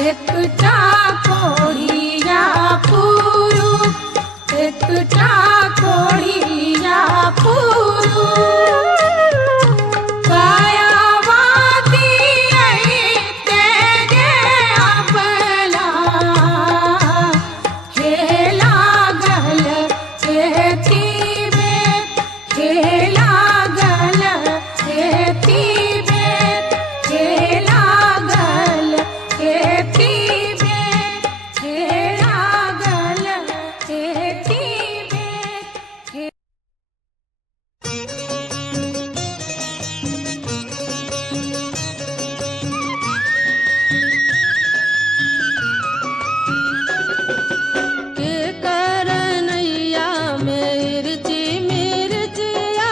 एकटा कोढ़िया पुरु, एकटा कोढ़िया पुरु। कायावाती तेरे अबला, हे लागल खेती में, हे लागल खेती में, हे लागल खेती में, हे लागल खेती में, हे के करनैया मिर्ची मिर्चिया,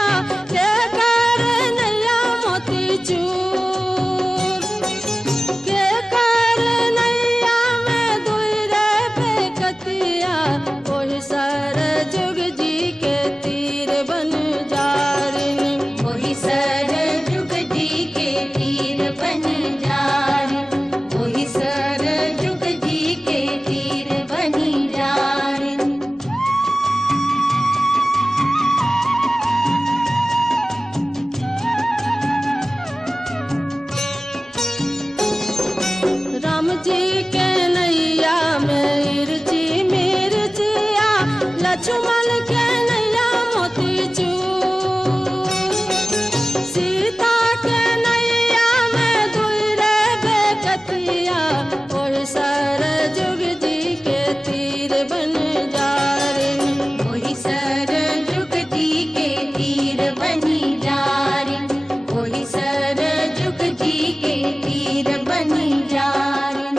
के करनैया मोती चूर, के करनैया में दुई रे बेकतिया, ओहि सर जुग जी के तीर बन जारिन, ओहि सर जुग जी के तीर बन जारिन, ओहि सर जुग जी के तीर बनी जारिन। राम जी के नैया मिर्ची मिर्चिया, लक्ष्मण के नैया मोती चूर, सीता के नैया में दुई रे बेकतिया, ओहि सर जुग जी के तीर बन जारिन, ओहि सर जुग जी के तीर बनी जारिन, ओहि सर जुग जी के तीर बनी जारिन।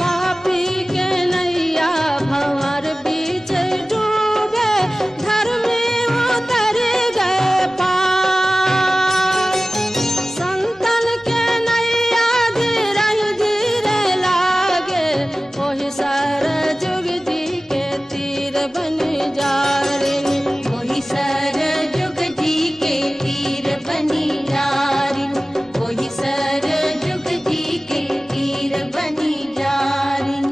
पापी के नैया भंवर बीच डूबे, धर्मी उतर गए पार, संतन के नैया धीरे धीरे लागे, ओहि सर जुग जी के तीर बन जारिन, ओहि सर जुग जी के तीर बनी जारिन, ओहि सर जुग जी के तीर बनी जारिन।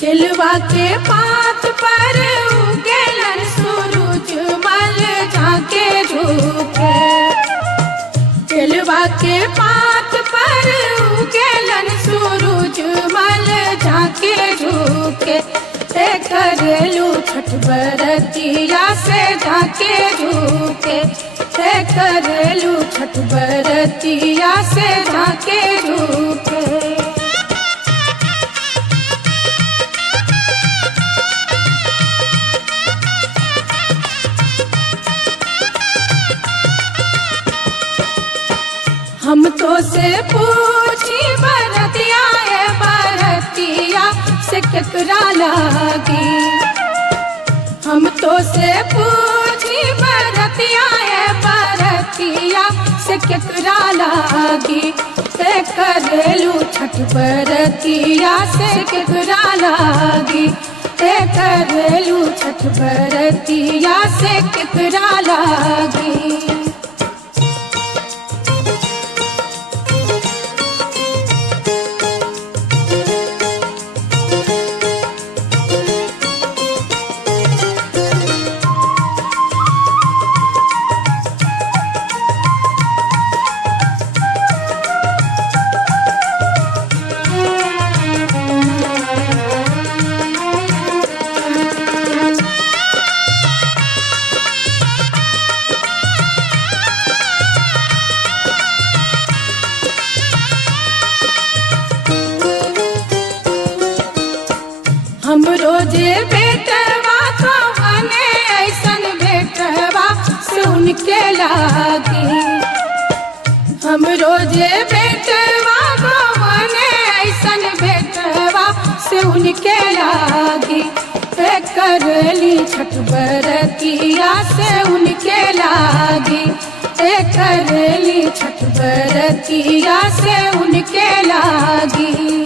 केलवा के पात पर उगेलन सूरज मल झाके झुके, केलवा के पात पर उगेलन सूरज मल झाके झुके, ते करेलू छठ बरतिया से झाके झुके, ते करेलू छठ बरतिया से झाके झुके। हम तो से पूछी बरतिया है बरतिया से केकरा लागी, हम तो से पूछी बरतिया है बरतिया से केकरा लागी, ते करेलू छठ बरतिया से केकरा लागी, ते करेलू छठ बरतिया से केकरा लागी। लागी। हम रोजे बेटवा गवने ऐसन बेटवा से उनके लागी। करली छठ बरतिया से उनके लागी। करली छठ बरतिया से उनके लागी।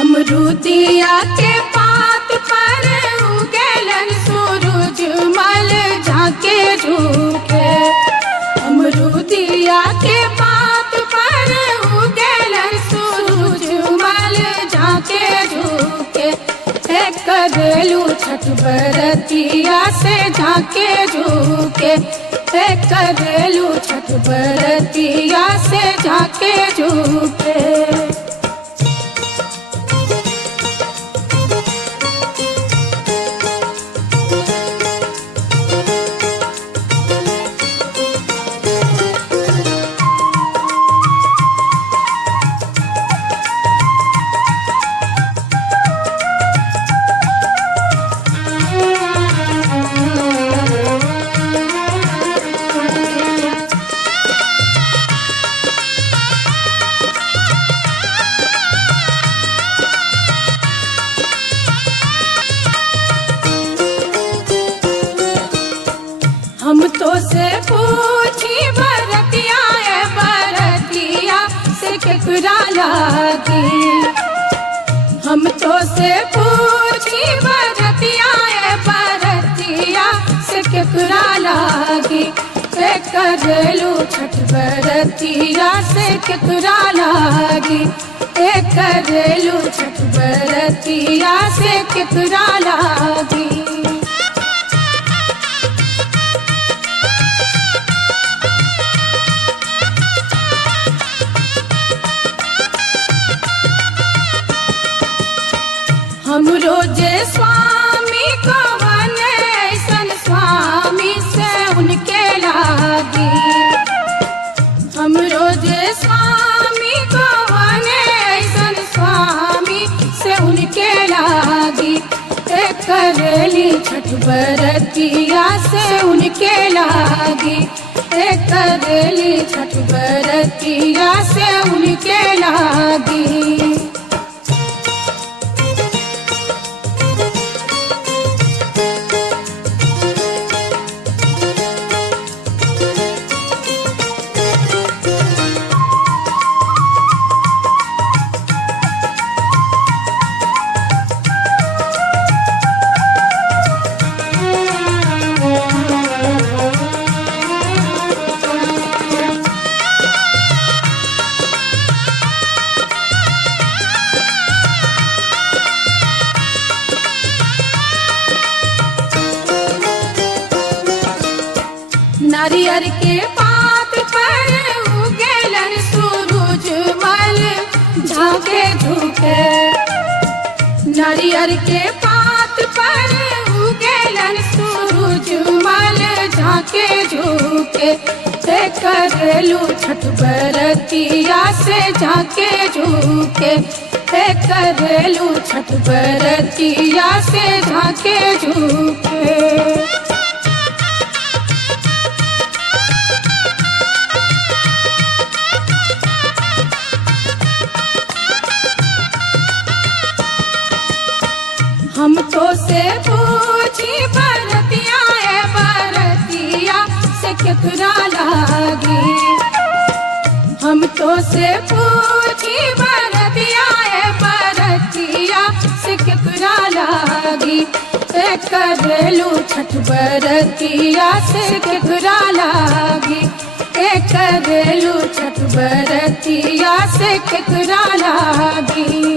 अमरूदिया के पात पर उगलन सूरज मल झाके झूके। अमरूदिया के पात पर उगलन सूरज मल झाके झूके। करलू छठ बरतिया से झाके झूके। करलू छठ बरतिया से झाके झूके। हम तो से पूछी बरतिया बरतिया से केकरा लागी। हम तो से पूछी बरतिया बरतिया से केकरा लागी। करलू छठ बरतिया से केकरा लागी। करलू छठ बरतिया से केकरा लागी। हम रोजे स्वामी को बने ऐसन स्वामी से उनके लागी। हम रोजे स्वामी को बने ऐसन स्वामी से उनके लागी। करली छठ बरतिया से उनके लागी। करली छठ बरतिया से उनके लागी। नारियर के पात पर उगलन सूरज मल झाके झूके। नारियर के पात पर उगलन सूरज मल झाके झूके। करलू छठ बरतिया से झाके झूके। करलू छठ बरतिया से झाके झूके। हम तो से पूछी बरतिया बरतिया से केकरा लागी। हम तो से पूछी बरतिया बरतिया से केकरा लागी। करलू छठ बरतिया से केकरा लागी। करलू छठ बरतिया से केकरा लागी।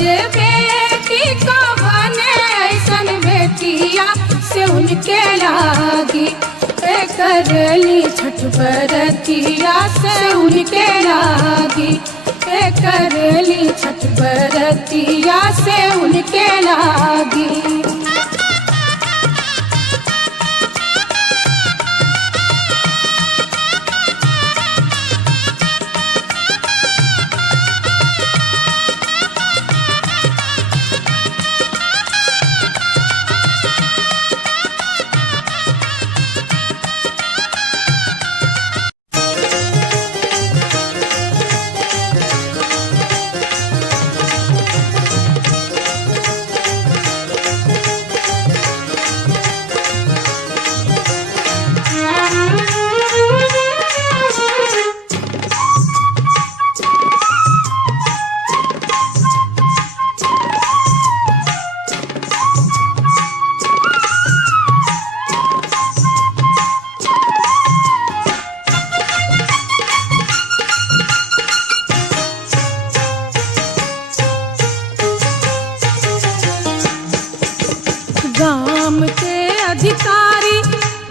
खोजे बेटी को बने ऐसन बेटिया से उनके लागी करली छठ बरतिया से उनके लागी करली छठ बरतिया से उनके लागी। गाम के अधिकारी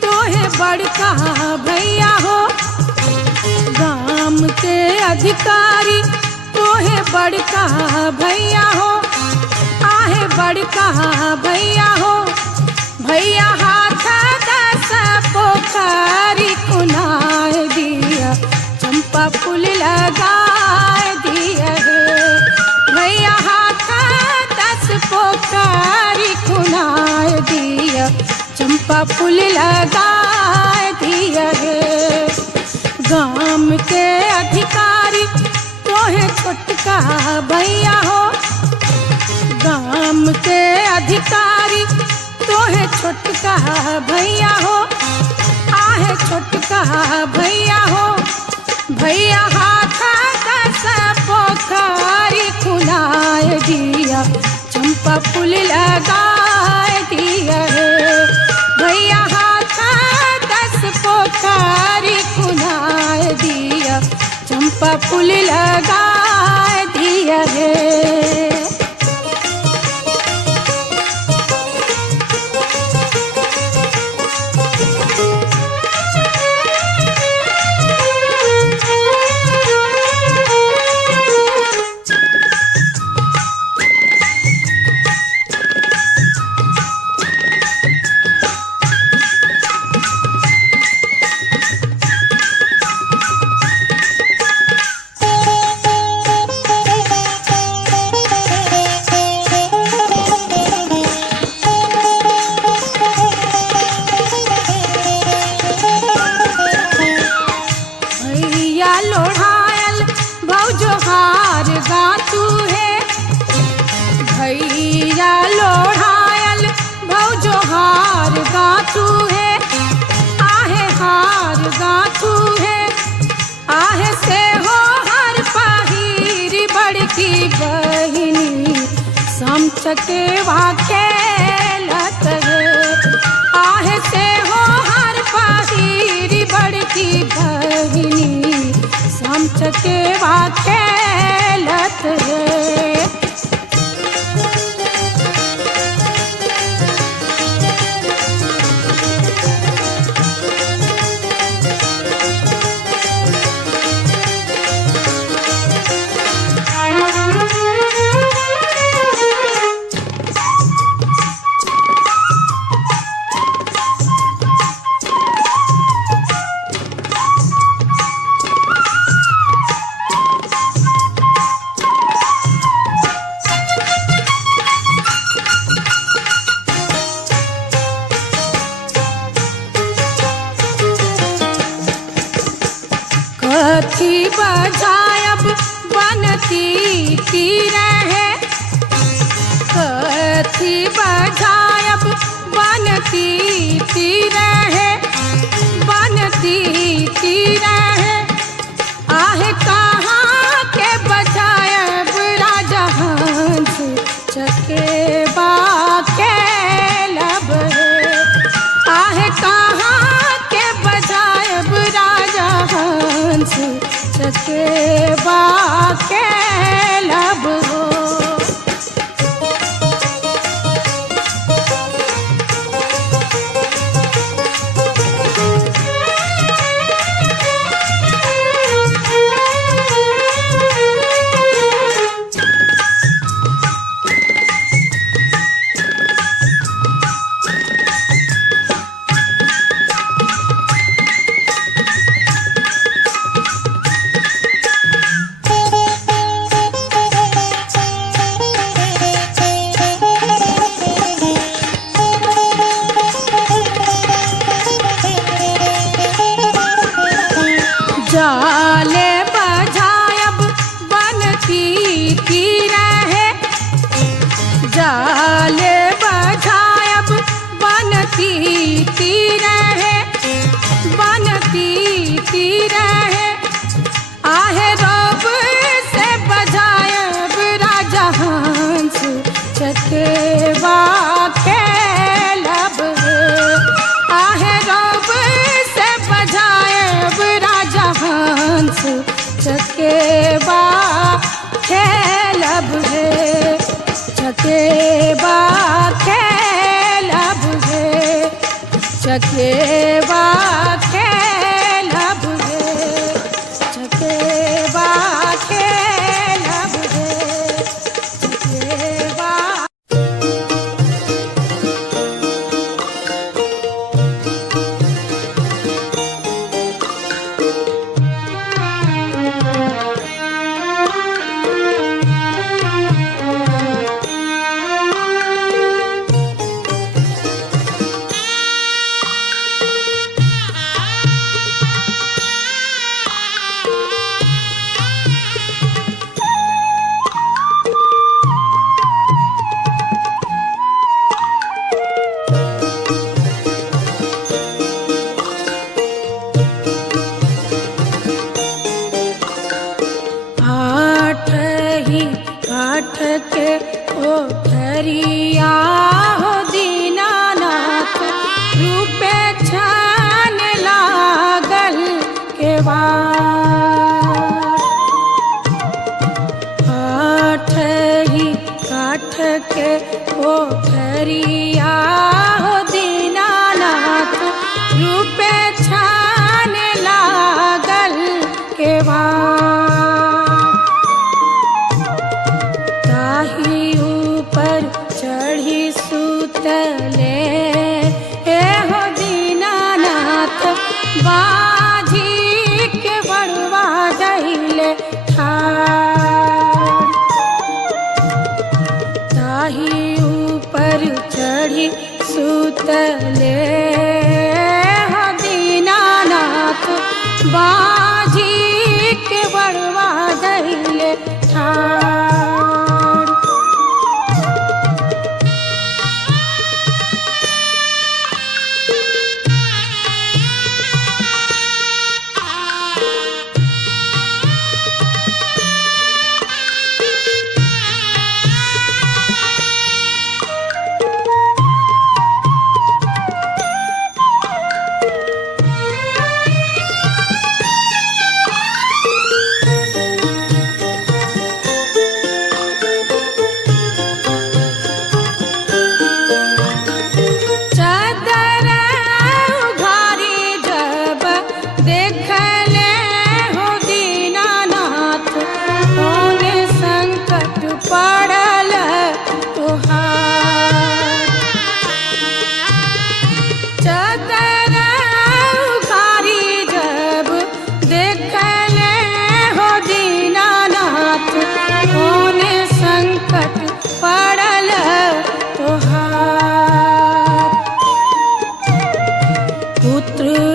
तो है बड़का भैया हो, गाम के अधिकारी तो है बड़का भैया हो, आहे बड़का भैया हो। भैया हाथ दस पोखरी कुनाए दिया, चंपा फूल लगाए दिया है। भैया हाथ दस पोखरी कुनाए दिया, चंपा फूल लगाए दिया है। गाम के अधिकारी तो है छोटका भैया हो, गाम के अधिकारी तो है छोटका भैया हो, आहे छोटका भैया हो। भैया हाथ दस पोखरी खुनाए दिया, चंपा फूल लगाए दिया है। भैया हाथ दस पोखरी खुनाए दिया, चंपा फूल लगाए दिया है। भैया लोढ़ायल भौजो हार गाथू है, आहे हार गाथू है। आहे से हो हर पाहिरी बड़की बहिनी, समचके वाके लत है। आहे से हो हर पाहिरी बड़की बहिनी, समचके वाके लत है। कथी बजायब बनती तीर है, कथी बजायब बनती तीर है, बनती तीर है। आहे कहाँ के बजायब राजा हंस चकेबा के लब है। आहे कहाँ के बजायब राजा हंस चकेबा के लब हो। बनती रहे जाले बझायब बनती रहे बनती रहे आहे रब से बझायब राजा हंस चकेवा खेलब आहे रब से बझायब राजा हंस चकेवा खेलब है चकेवा खेलब है चकेवा खेलब है चकेवा खेलब है चकेवा। काठ के कोठरिया हो दीनानाथ रूपे छान लागल केवाड़ काठ के कोठरिया हो दीनानाथ रूपे छान लागल केवाड़ ऊपर चढ़ी सुतले हो दीनानाथ बाजी के बड़वा दहिले ठाड़ ताही ऊपर चढ़ी सुतले हो दीनानाथ बाजी के बड़वा दहिले ठाड़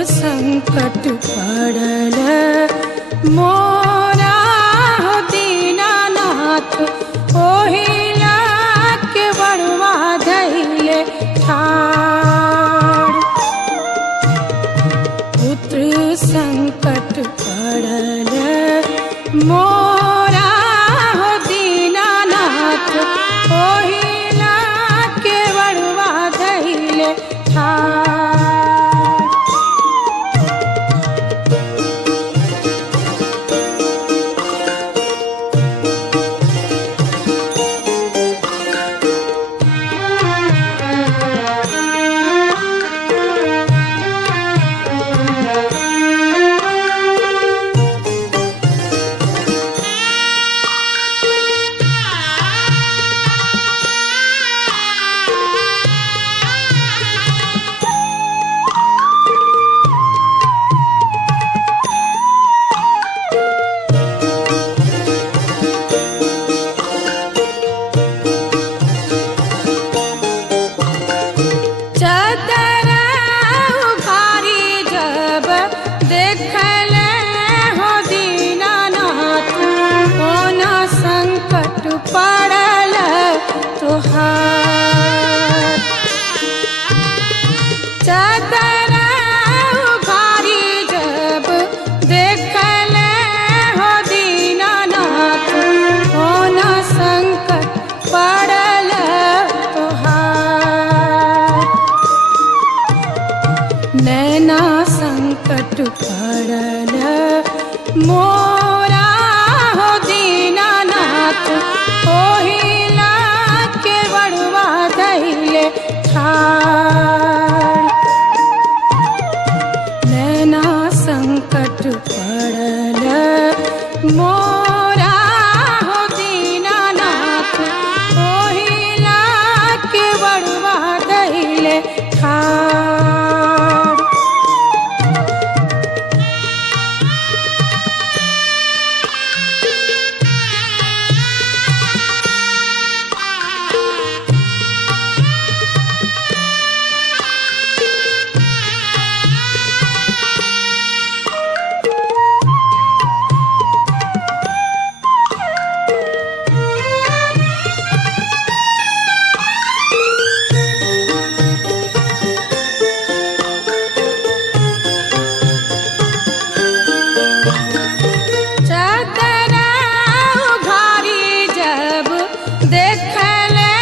संकट पड़ल मोरा हो दीनानाथ ओहिला के बड़वा धैले ठाड़ पुत्र संकट पड़ल मोरा हो दीनानाथ ओहिला के बड़वा धैले ठाड़ पड़ल मोरा हो दीनानाथ ओहिला के बड़वा धैले ठाड़ नैना संकट पड़ल मोरा हो दीनानाथ ओहिला के बड़वा धैले ठाड़ चदरा उघारी जब देखले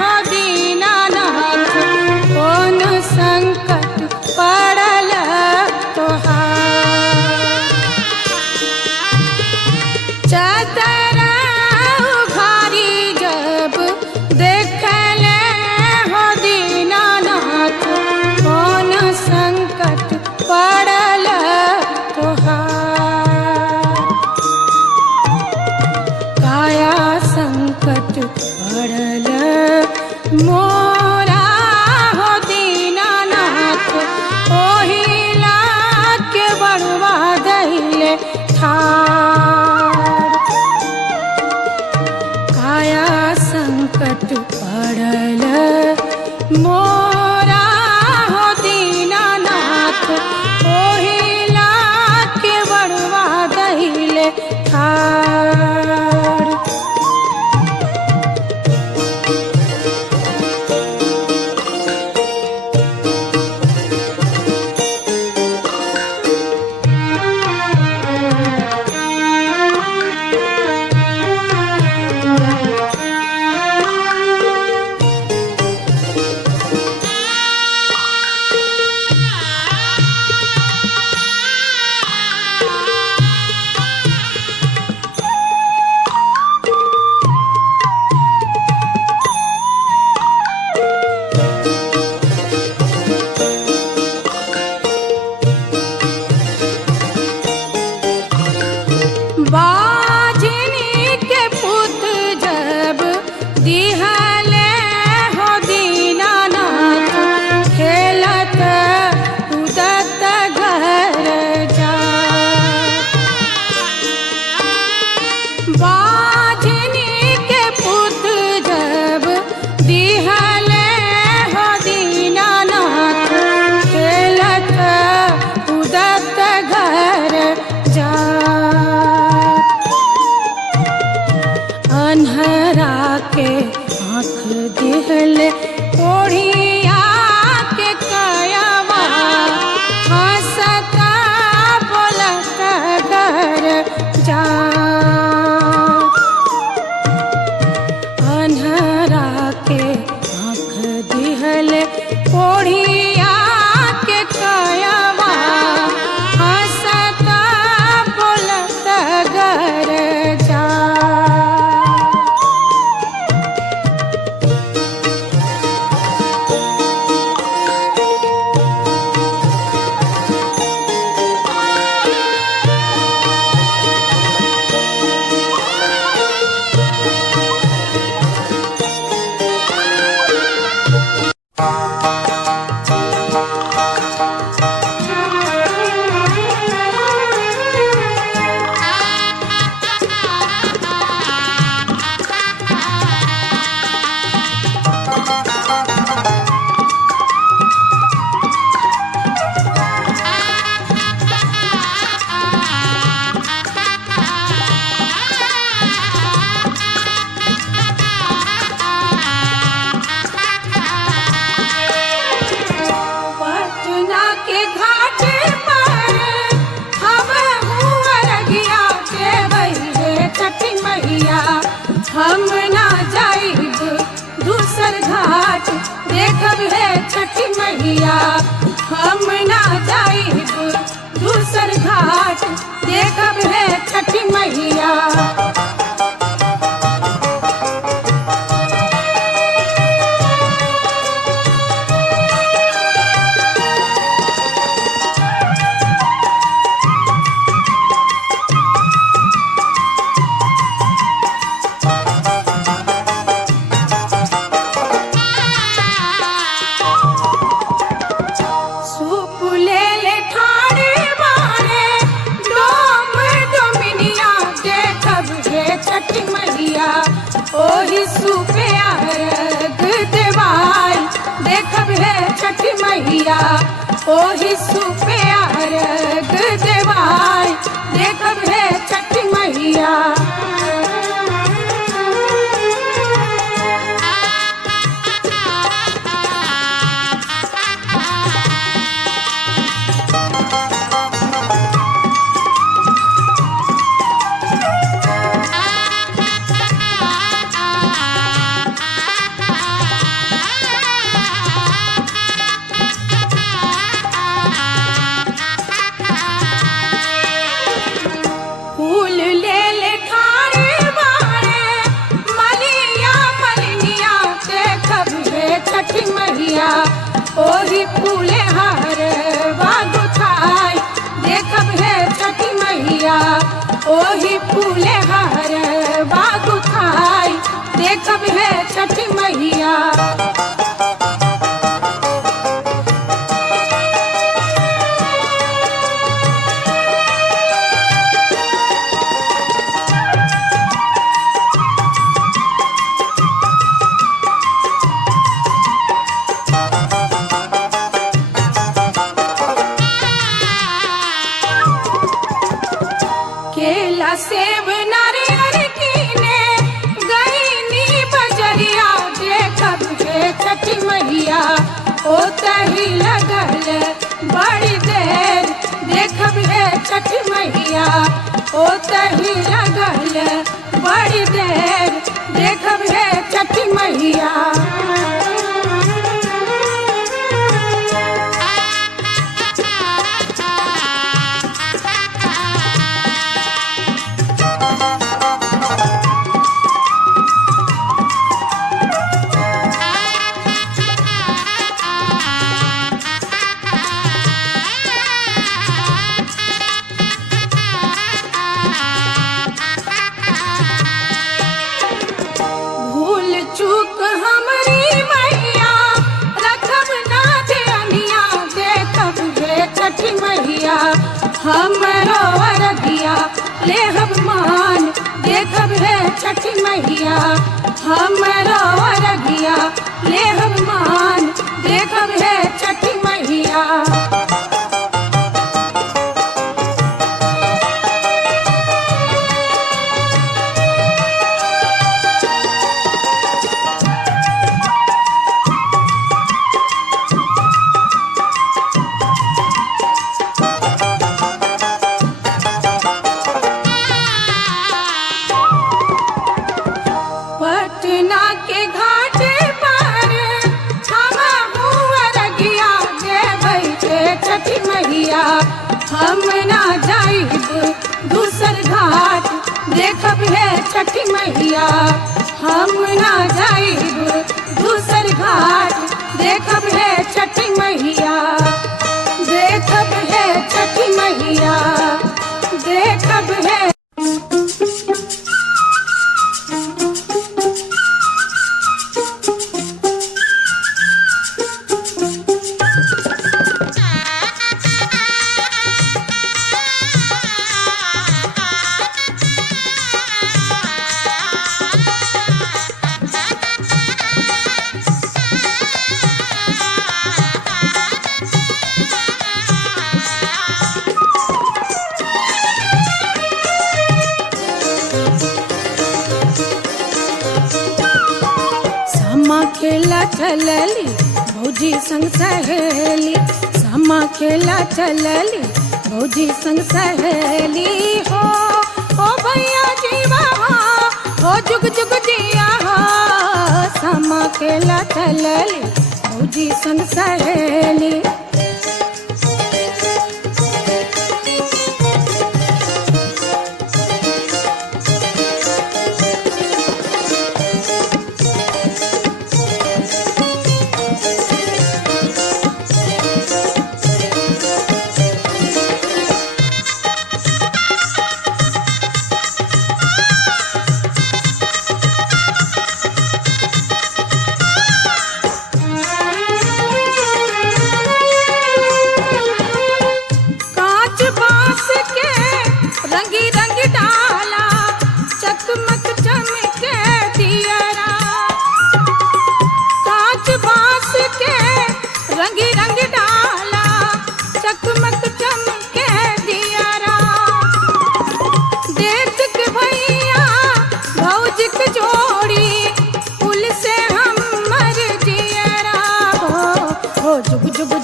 हो दीनानाथ कौन संकट पड़ल तोहार चदरा उघारी जब देखले हो दीनानाथ कौन संकट पड़ल तोहार काया संकट पड़ल मोरा हो दीनानाथ ओहिला के बड़वा धैले ठाड़ काया संकट पड़ल मोरा हो दीनानाथ ओहिला के बड़वा धैले ठाड़ बाजनी के पुत जब दिहले हो दीनानाथ खेलत कूदत घर जा बाजनी के पुत जब दिहले हो दीनानाथ खेलत कूदत घर जा अन्हरा के आँख दिहले ओढ़िया के कयवा हंसता बोलत घर जा अन्हरा के आँख दिहले ओढ़िया के कयवा हंसता बोलत घर जा हम ना जाइब दूसर घाट देखब है छठी मैया। हम ना जाइब दूसर दूसर घाट देखब है छठी मैया। ओही सूपे अर्घ देवाई देखब है छठी मैया। ओही सूपे अर्घ देवाई देखब है छठी मैया। ओही फूले हार बागु थाई देखब है छठी मैया। ओही फूले हार बागु थाई देखब है छठी मैया। केला सेब नारियल कीने गईनी बजरिया देखब है छठी मैया। ओ तही लगल बड़ी देर देखब है छठी मैया। ओ तही लगल बड़ी देर देखब है छठी मैया। चूक हमरी मैया रखब ना ध्यानिया देखब है छठी मैया। हमरो अरगिया लेहब मान देखब है छठी मैया। हमरो अरगिया लेहब मान देखब है छठी मैया। पटना के घाट पर हम अरगिया देबै है छठी मैया। हम ना जाइब दूसर घाट देखब है छठी मैया। हम ना जाइब दूसर घाट देखब है छठी मैया। देखब है छठी मैया देखब है। खेला चलली भौजी संग सहेली। सामा खेला चलली भौजी संग सहेली। हो भैया जीवा हो जुग जुग जिया हो। सामा खेला चलली भौजी संग सहेली।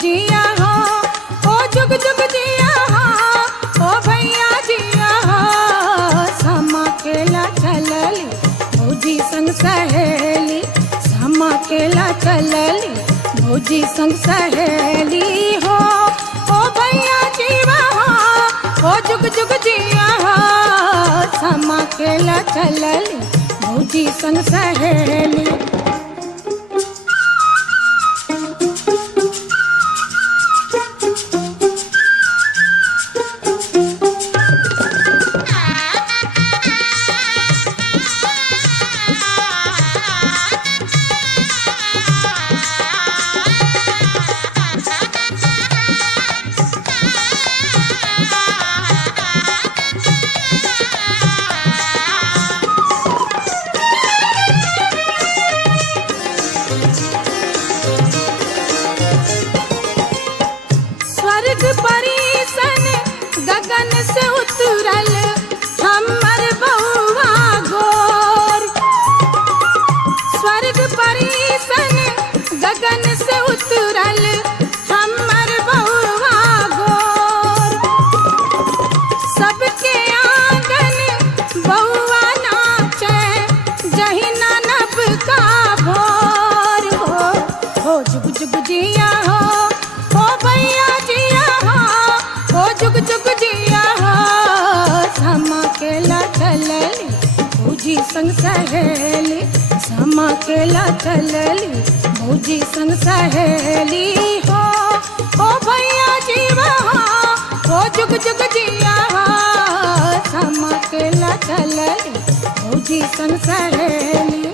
जिया हो, ओ जुग जुग जिया हो, ओ भैया जिया हो। समा केला चलली भौजी संग सहेली, समा केला चलली भौजी संग सहेली हो, ओ भैया जीवा हो, ओ जुग जुग जिया हो। समा केला चलली भौजी संग सहेली। स्वर्ग परीसन गगन से उतरल हमर बउआ गोर, स्वर्ग परीसन गगन से उतरल हमर बउआ गोर। सबके आंगन बउआ नाचे जही ननब का भोर हो जुग जुग जिया हो, ओ भैया जिया हो, ओ जुग जुग जिया हो। समा केला चलली भौजी संग सहेली, समा केला चलली भौजी संग सहेली हो, ओ भैया जीवा हो, ओ जुग जुग जिया हो। समा केला चलली भौजी संग सहेली।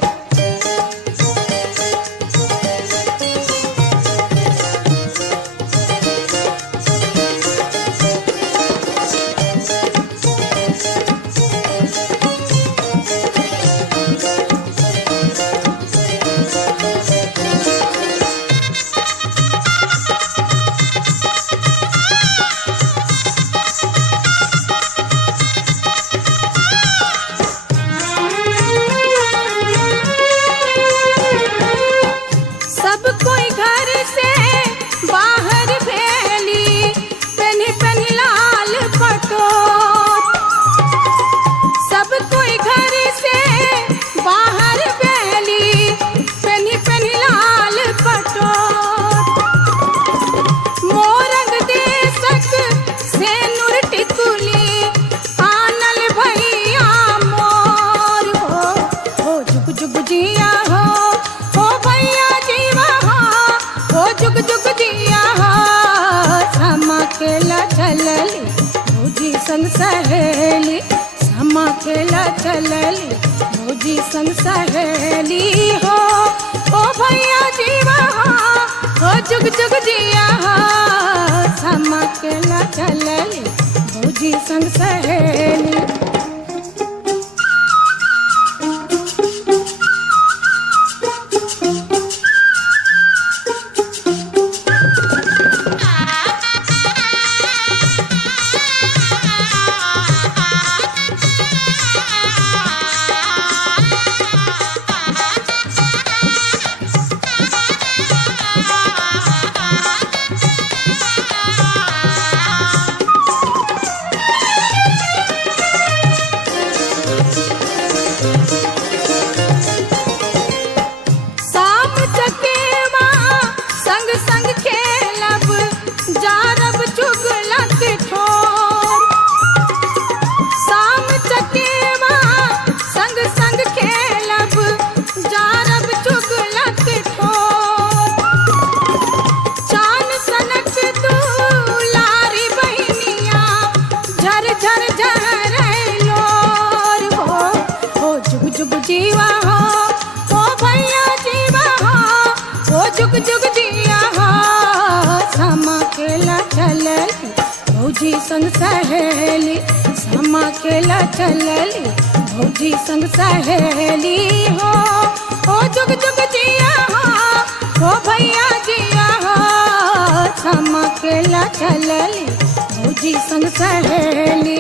सब कोई घर से बाहर भेली, पेन्ही पेन्ही लाल पटोर। सब कोई घर से बाहर भेली, पेन्ही पेन्ही लाल पटोर। मोरंग देशक से नूर टिकुली आनल भैया मोर हो जुग जुग जिया हो, ओ भैया जीवा हो, ओ जुग जुग जिया हो। समा केला चलली भौजी संग सहेली, समा केला चलली भौजी संग सहेली हो, ओ भैया जीवा हो, ओ जुग जुग जिया हो। समा केला चलली भौजी संग सहेली। शाम चकेवा संग संग खेलब, जारब चुगलक ठोर। शाम चकेवा संग संग खेलब, जारब चुगलक ठोर। चान सनक दुलारी बहिनिया झर झर झरैलोर हो जुग जुग जीवा हो, ओ भैया जीवा हो, ओ जुग जुग जिया हो। समा केला चलली भौजी संग सहेली, समा केला चलली भौजी संग सहेली हो, ओ जुग जुग जिया हो, ओ भैया जिया हो। समा केला चलली भौजी संग सहेली।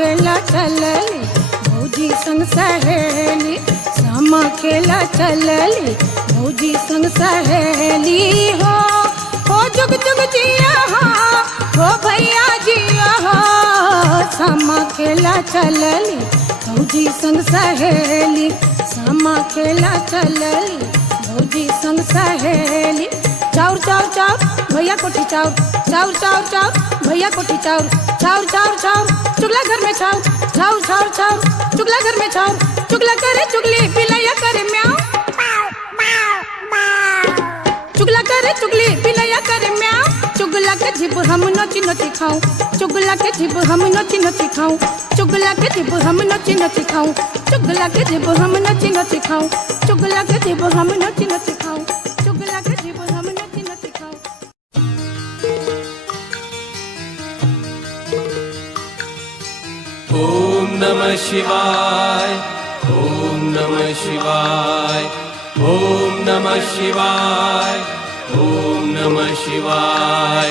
खेला चलली भौजी संग सहेली, सामा खेला चलली भौजी संग सहेली हो जुग जुग जिया हो भैया जिया हो, सामा खेला चलली भौजी संग सहेली, सामा खेला चलली भौजी संग सहेली। चाउर चाउर चाउर भैया कोठी चाउर, चाउर चाउर चाउर भैया कोठी चाउर, चाउर चाउर चाउर चुगला घर में चाउर, चाउर चाउर चाउर चुगला घर में चाउर, चुगला करे चुगली पिलैया करे म्याऊ, चुगला करे चुगली पिलैया करे म्याऊ, चुगला के जिब हम नोची नोची खाऊं, चुगला के जिब हम नोची नोची खाऊं, चुगला के जिब हम नोची नोची खाऊं, चुगला के जिब हम नोची नोची खाऊं, चुगला के जिब हम नोची नोची खाऊं, चुगला के जिब हम नोची नोची खाऊं। ओम नमः शिवाय, ओम नमः शिवाय, ओम नमः शिवाय, ओम नमः शिवाय।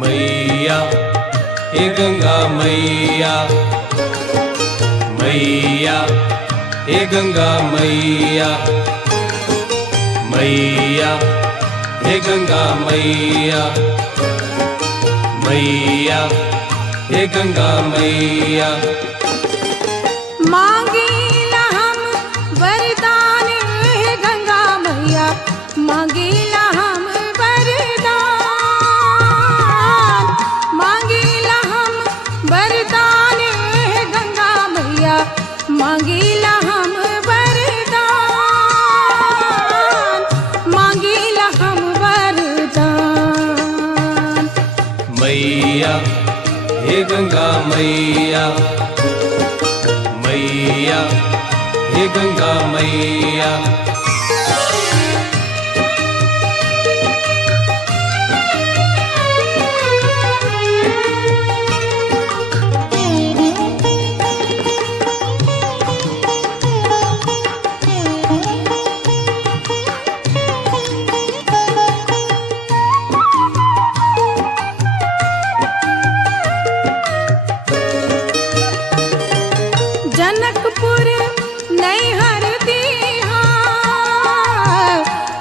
मैया हे गंगा मैया, मैया हे गंगा मैया, मैया हे गंगा मैया, मैया हे गंगा मैया। मांगीला हम वरदान हे गंगा मैया, मांगीला हम वरदान, मांगीला हम वरदान हे गंगा मैया, मांगीला हम वरदान, मांगीला हम वरदान। मैया हे गंगा मैया, मैया हे गंगा मैया। जनकपुर नैहर दीहा,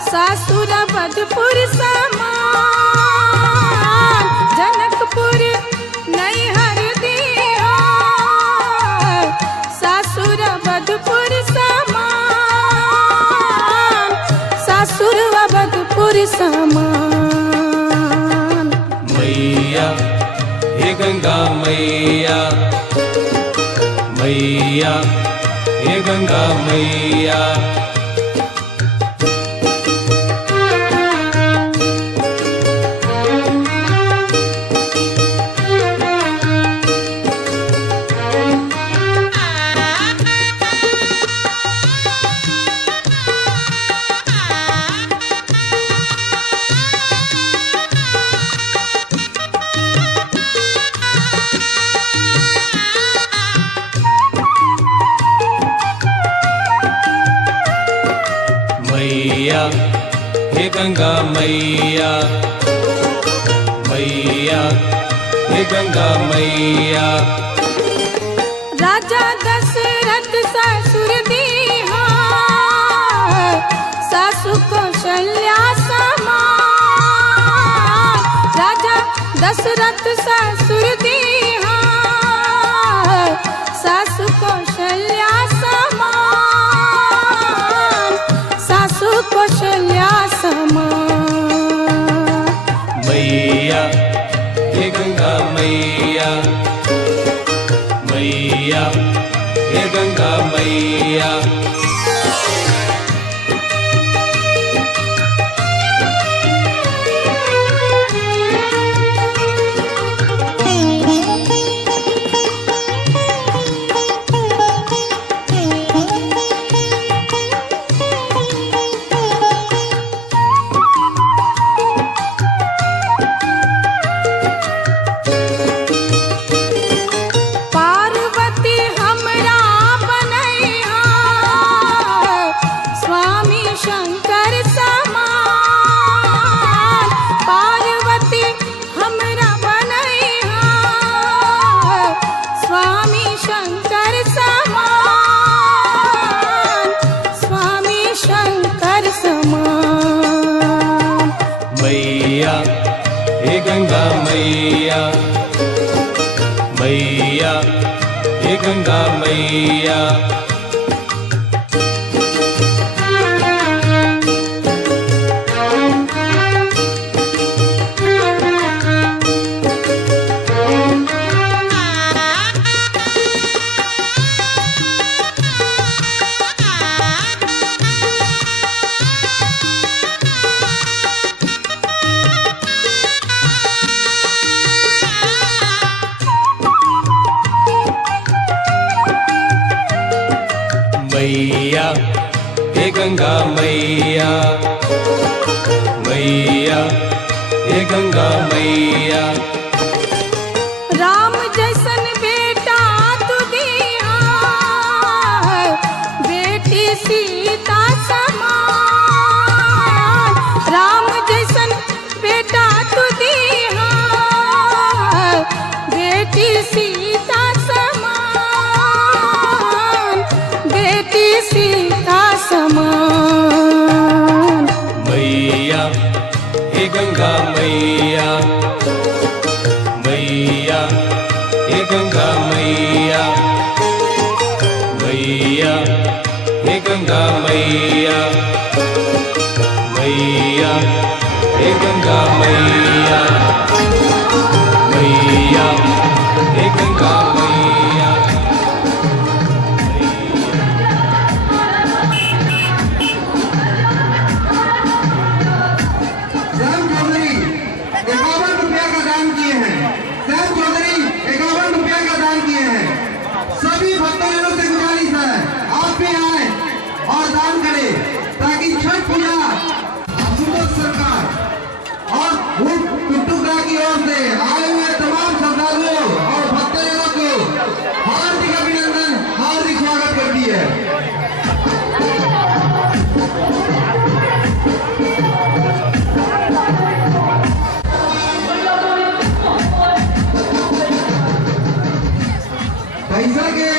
सासुर बधपुर समान, जनकपुर नैहर दीहा, सासुर बधपुर समान, सासुर बधपुर समान। मैया हे गंगा मैया, मैया हे गंगा मैया। मैया हे गंगा मैया, मैया हे गंगा मैया। राजा दशरथ ससुर दीहा, सासु कौशल्या समान, राजा दशरथ ससुर दीहा, सासु कौशल्या समान, सासु कौशल्या समान। मैया हे गंगा मैया, मैया हे गंगा मैया। मैया हे गंगा मैया। मैया हे गंगा मैया, मैया हे गंगा मैया। राम जैसन बेटा तू दिया, बेटी सीता समान। राम जैसन बेटा तू दिया, बेटी सीता समान, बेटी सीता समान। मैया हे गंगा मैया, मैया हे गंगा मैया, मैया हे गंगा मैया, मैया हे गंगा मैया, मैया हे गंगा मैया। श्याम चौधरी 51 रुपया का दान किए हैं। श्याम चौधरी 51 रुपया का दान किए हैं। सभी भक्तजनों से गुजारिश है, आप भी आए और दान करें ताकि छठ पूजा आशुतोष सरकार और कुट्टुकरा की ओर से आए हुए तमाम श्रद्धालुओं और भक्तजनों को हार्दिक अभिनंदन, हार्दिक स्वागत करती है। पैसा के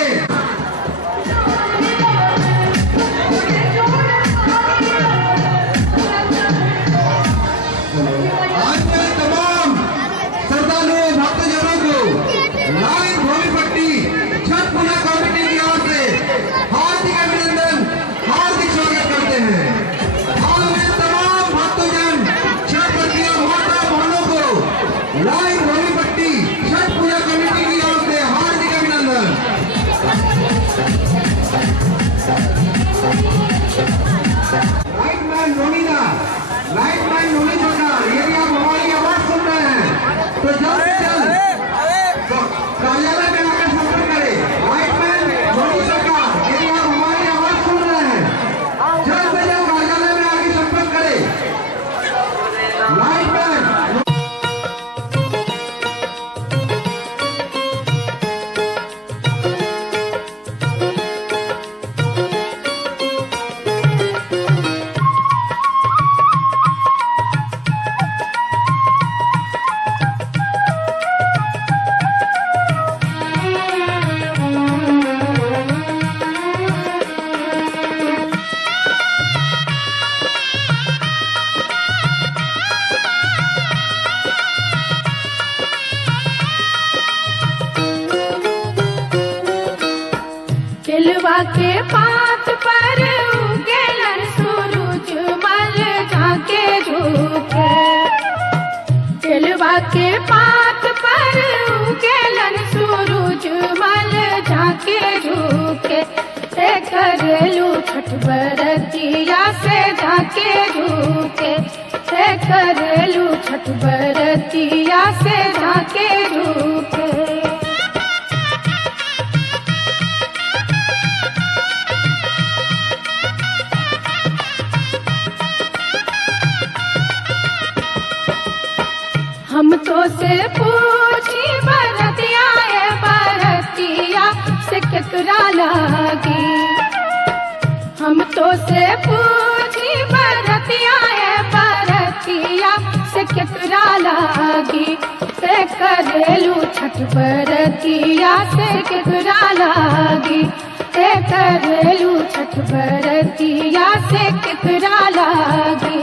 आज के तमाम श्रद्धालुओं भक्तजनों को लाइन भोली पट्टी छठ पूजा कमेटी की ओर से हार्दिक अभिनंदन, हार्दिक स्वागत करते हैं। आज के तमाम भक्तजन छठ बतिया माता बहनों को लाइन भोली पट्टी छठ पूजा कमेटी की ओर से हार्दिक अभिनंदन। लाइटमैन नोनीदा, लाइटमैन नोनी सरकार, यदि आप हमारी आवाज सुन रहे हैं तो जल्द से जल्द कार्यालय में आकर संपर्क करें। लाइटमैन नोनी सरकार, यदि आप हमारी आवाज सुन रहे हैं जल्द से जल्द कार्यालय में आकर संपर्क करें। लाइटमैन तिलवा के पात पर उगेलन सूरज मल झाके झुके। तिलवा के पात पर उगेलन सूरज मल झाके झुके। ते करेलू छठ बरतिया से झाके झुके। ते करेलू छठ बरतिया से झाके झुके। हम तो से पूछी बरतिया है, बरतिया से केकरा लागी। हम तो से पूछी बरतिया है, बरतिया से केकरा लागी। ते करेलू छठ बरतिया से केकरा लागी। ते करेलू छठ बरतिया से केकरा लागी।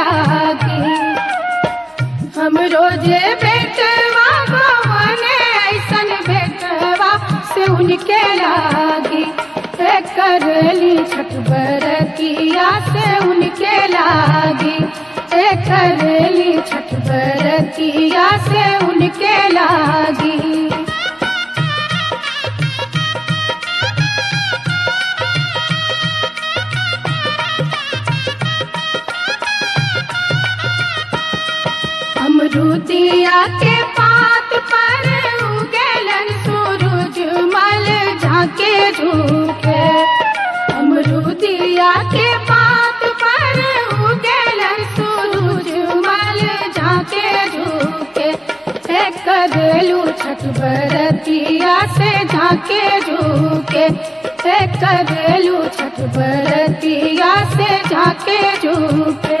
लागी। हम रोजे बेटवा भवने ऐसन बेटवा से उनके लागी। करली छठ बरतिया से उनके लागी। करली छठ बरतिया से उनके लागी। अमरूदिया के पात पर उगलन सूरज मल झाके झूके। अमरूदिया के पात पर उगलन सूरज मल झाके झूके। करलू छठ बरतिया से झाके झूके। करलू छठ बरतिया से झाके झूके।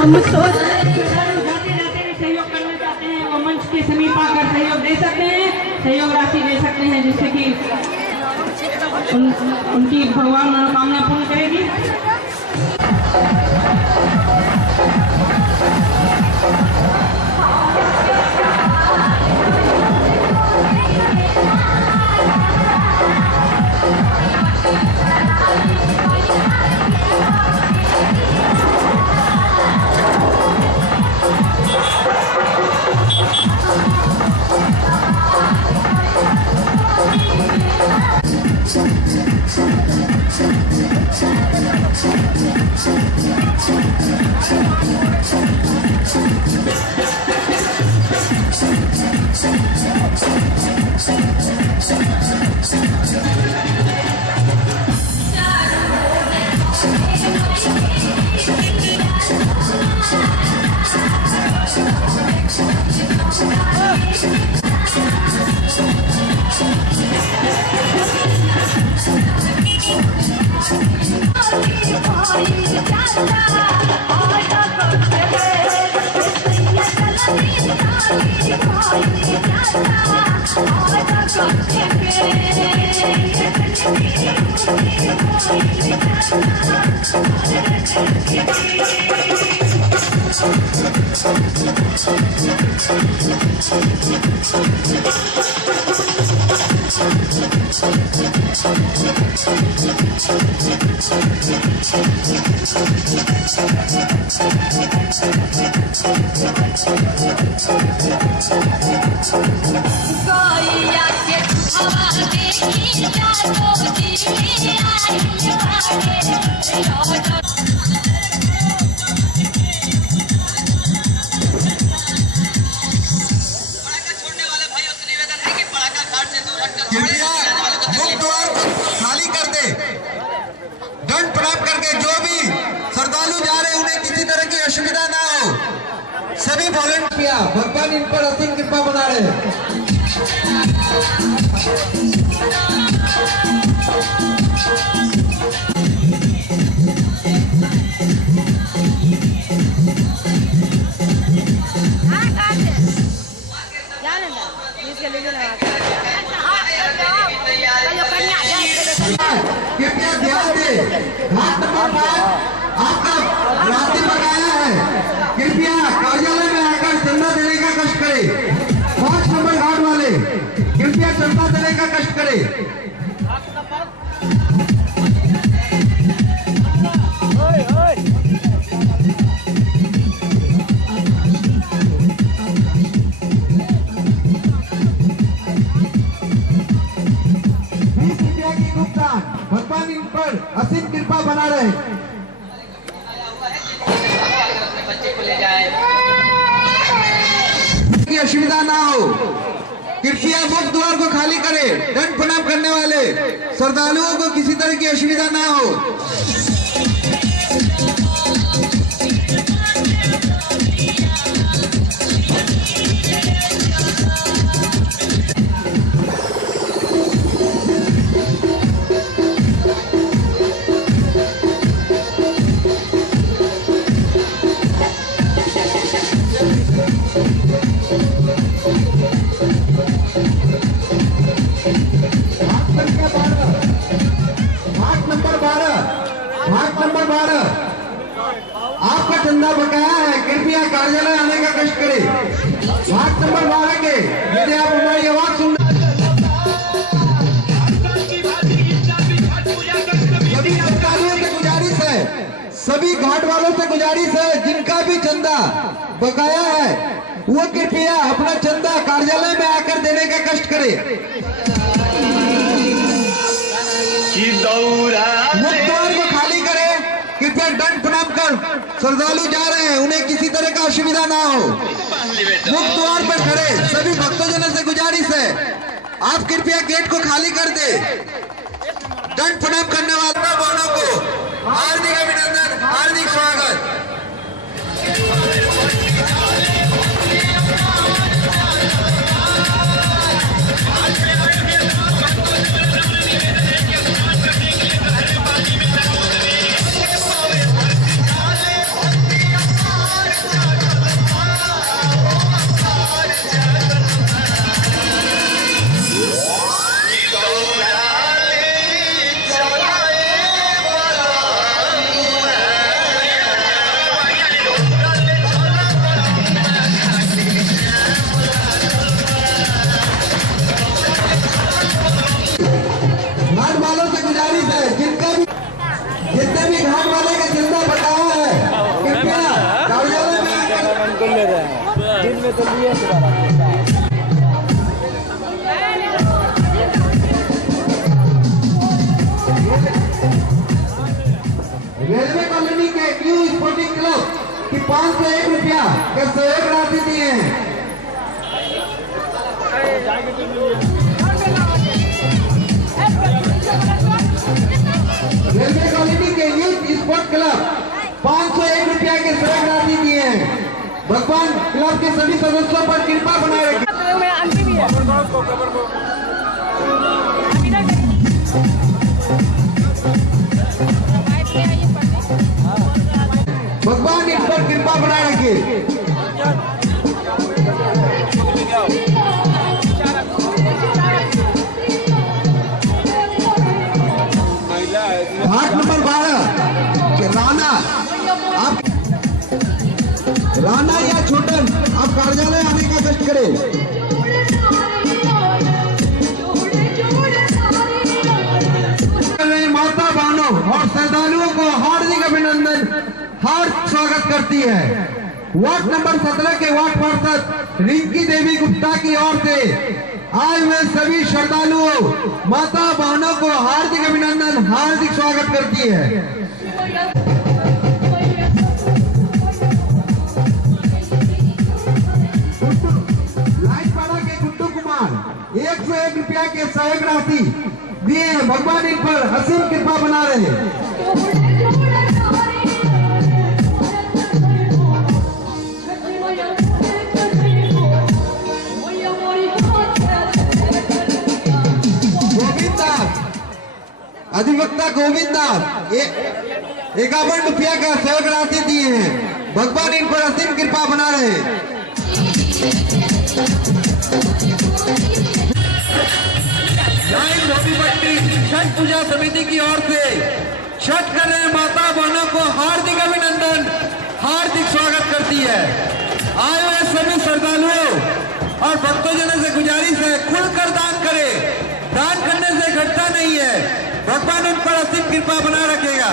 हम तो जाते जाते सहयोग करना चाहते हैं वो मंच के समीप आकर सहयोग दे सकते हैं, सहयोग राशि दे सकते हैं, जिससे कि उनकी भगवान मनोकामना पूर्ण करेगी। खाली कर दे। दंड प्राप्त करके जो भी श्रद्धालु जा रहे हैं उन्हें किसी तरह की असुविधा ना हो। सभी वॉलंटियर भगवान इन पर असीम कृपा बना रहे। कृपया ध्यान दे, घाट नंबर 5 आपका रास्ते पर आया है। कृपया कार्यालय में आकर चंदा देने का कष्ट करें। 5 नंबर घाट वाले कृपया चंदा देने का कष्ट करें। भगवान इन पर असीम कृपा बना रहे। की असुविधा ना हो। कृपया मुख्य द्वार को खाली करें। दंड प्रणाम करने वाले श्रद्धालुओं को किसी तरह की असुविधा ना हो। नंबर 12 आपका चंदा बकाया है, कृपया कार्यालय आने का कष्ट करें। वार्ड नंबर 12 के यदि आप हमारी आवाज सुन सभी सरकारियों से गुजारिश है, सभी घाट वालों से गुजारिश है, जिनका भी चंदा बकाया है वो कृपया अपना चंदा कार्यालय में आकर देने का कष्ट करें। मुख्य द्वार को खाली करें, कृपया दंड प्रणाम कर श्रद्धालु जा रहे हैं, उन्हें किसी तरह का असुविधा ना हो। मुख्य द्वार पर खड़े सभी भक्तजनों से गुजारिश है, आप कृपया गेट को खाली कर दे। दंड प्रणाम करने वाले बहनों को हार्दिक अभिनंदन, हार्दिक स्वागत। जितने भी घाट वाले का चंदा बकाया है कृपया कार्यालय में आकर ले रहे हैं। दिन में तो लिए रेलवे कॉलोनी के न्यू स्पोर्टिंग क्लब की 501 रुपया के सहयोग राशि दिए हैं। रेलवे कॉलोनी के यूथ स्पोर्ट क्लब 501 रुपया के सहयोग राशि दिए हैं। भगवान क्लब के सभी सदस्यों पर कृपा बनाए रखें। भगवान इस पर कृपा बनाए रखे। घाट नंबर 12 राणा, आप राणा या छोटन आप कार्यालय आने का कष्ट करें। माता बहनों और श्रद्धालुओं को हार्दिक अभिनंदन, हार्दिक स्वागत करती है। वार्ड नंबर 17 के वार्ड पार्षद रिंकी देवी गुप्ता की ओर से आए हुए सभी श्रद्धालुओं माता बहनों को हार्दिक अभिनंदन, हार्दिक स्वागत करती है। लाइटपाड़ा के गुड्डू कुमार 101 रुपया के सहयोग राशि दिए हैं। भगवान इन पर असीम कृपा बना रहे। अधिवक्ता गोविंद दास 51 रुपया का सहयोग राशि दिए हैं। भगवान इन पर असीम कृपा बना रहे। छठ पूजा समिति की ओर से छठ कर रहे माता बहनों को हार्दिक अभिनंदन, हार्दिक स्वागत करती है। आए हुए सभी श्रद्धालुओं और भक्तजनों से गुजारिश है, खुलकर दान करें, दान करने से घटता नहीं है। भगवान उन पर असीम कृपा बना रखेगा।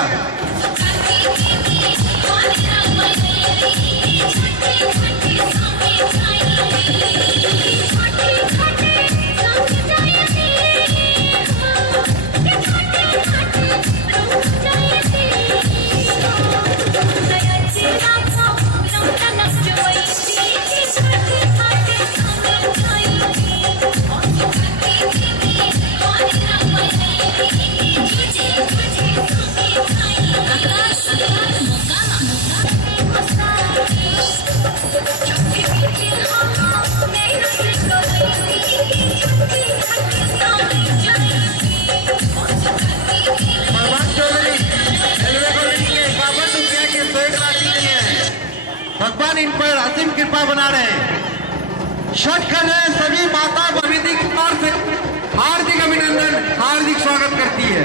भगवान इन पर असीम कृपा बना रहे। छठ कर रहे सभी माता बहनी की ओर से हार्दिक अभिनंदन, हार्दिक स्वागत करती है।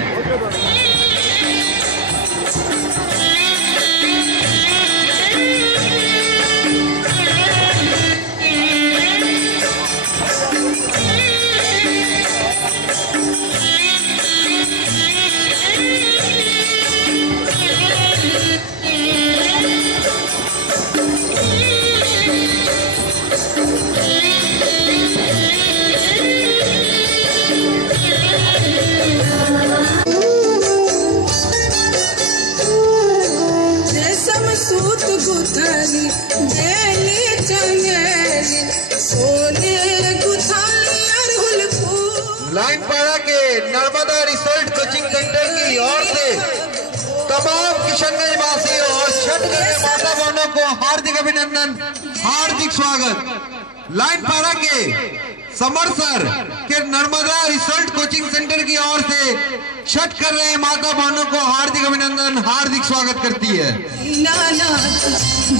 रेशम सूत गुथली बेली चंगेली सोने गुथली अड़हुल फूल। लाइन पाड़ा के नर्मदा रिसर्च कोचिंग सेंटर की ओर से तमाम किशनगंज वासियों और छठ करने माता बहनों को हार्दिक अभिनंदन, हार्दिक स्वागत। लाइन पाड़ा के समर सर के नर्मदा रिसर्च कोचिंग सेंटर की ओर से छठ कर रहे माता बहनों को हार्दिक अभिनंदन, हार्दिक स्वागत करती है। दीनानाथ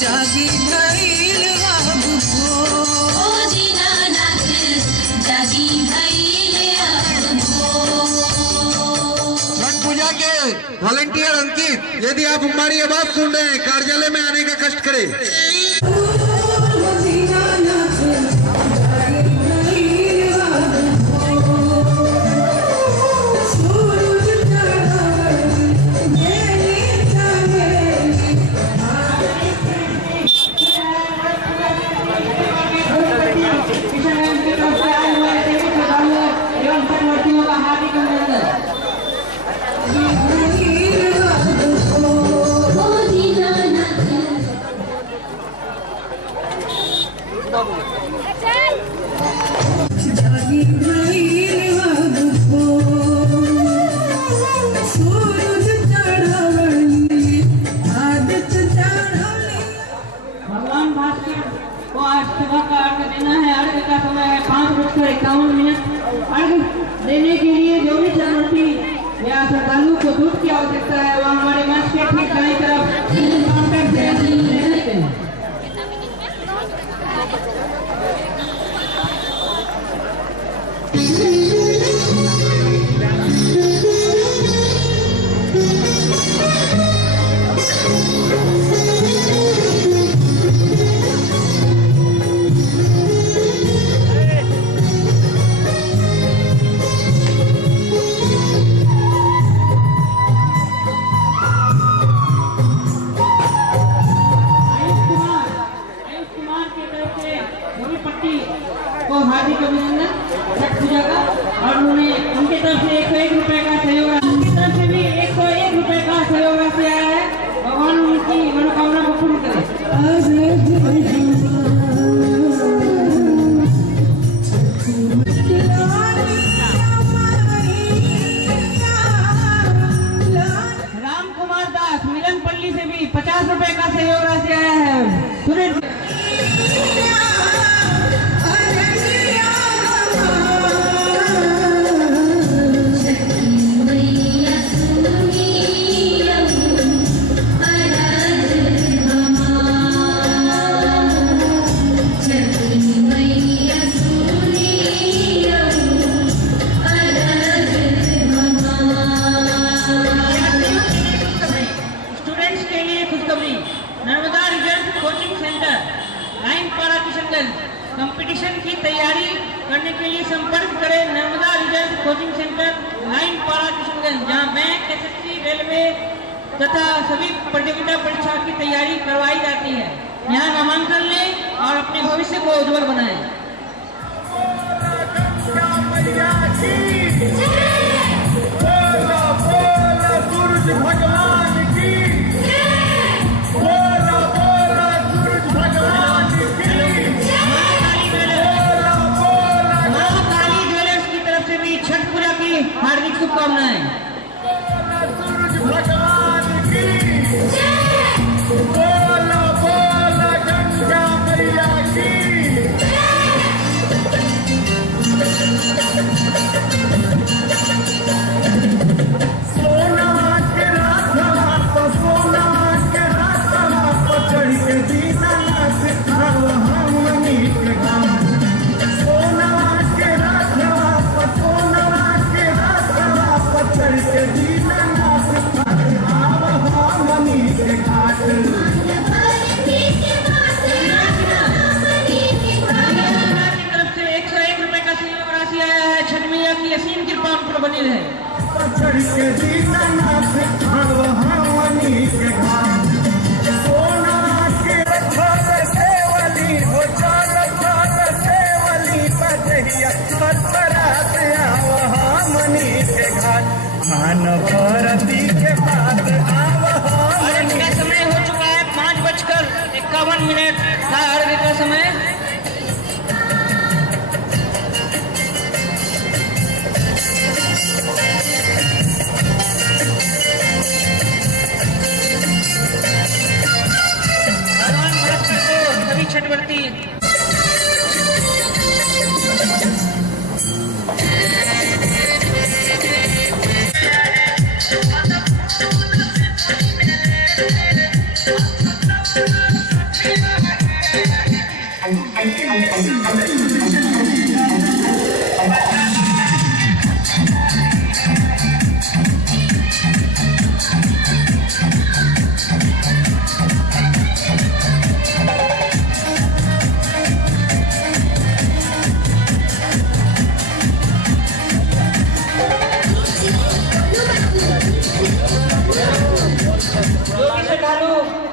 जागी भइल अब भोर। ओ दीनानाथ जागी भइल अब भोर। छठ पूजा के वॉलंटियर अंकित, यदि आप हमारी आवाज सुन रहे हैं, कार्यालय में आने का कष्ट करें। दीनानाथ जागी भइल अब भोर। सूरज चढ़ल बेली चंगेली किशनगंज की तरफ से आए हुए देवी श्रद्धालुओं एवं छठवर्तियों का हार्दिक अभिनंदन। ओ दीनानाथ जागी भइल अब भोर। सूरज चढ़वली आदित्य चढ़वली। भगवान भास्कर को आज सुबह का अर्घ देना है। अर्घ का समय है 5:51। अर्घ देने के लिए जो भी छठवर्ती या श्रद्धालु को दूध की आवश्यकता है वह हमारे मंच के ठीक दाईं तरफ काउंटर से ले सकते हैं। आयुष कुमार की तरफ से धोनी पट्टी को हार्दिक अभिनंदन छठ पूजा का। और उन्हें उनके तरफ से 101 रुपए का सहयोग, उनकी तरफ से भी 101 रुपए का सहयोग राशि आया है। भगवान उनकी मनोकामना को पूर्ण करे। राम कुमार दास मिलनपल्ली से भी 50 रुपए का सहयोग राशि आया है। सुरेश मैया सुनी स्टूडेंट्स के लिए खुशखबरी। Narmada result coaching centre line पाड़ा किशनगंज कंपटीशन की तैयारी करने के लिए संपर्क करें। Narmada result coaching centre line पाड़ा किशनगंज, जहां बैंक, एसएससी, रेलवे तथा सभी प्रतियोगिता परीक्षा की तैयारी करवाई जाती है। यहाँ नामांकन लें और अपने भविष्य को उज्जवल बनाएं। सूरज भगवान की, बोला बोला सूरज भगवान की, बोला बोला महाकाली ज्वेलर्स की तरफ से भी छठ पूजा की हार्दिक शुभकामनाएं। सूरज भगवान की, बोला बोला गंगा मैया की। के दीनानाथ हमनी के घाट सोना के रखल सेवली हो चल चल सेवली बजहिया बरसात आव हमनी के घाट मान भरती के बात आव अर्घ्य का समय हो चुका है 5:51 था अर्घ्य का समय। भगवान भरत को सभी छठवर्ती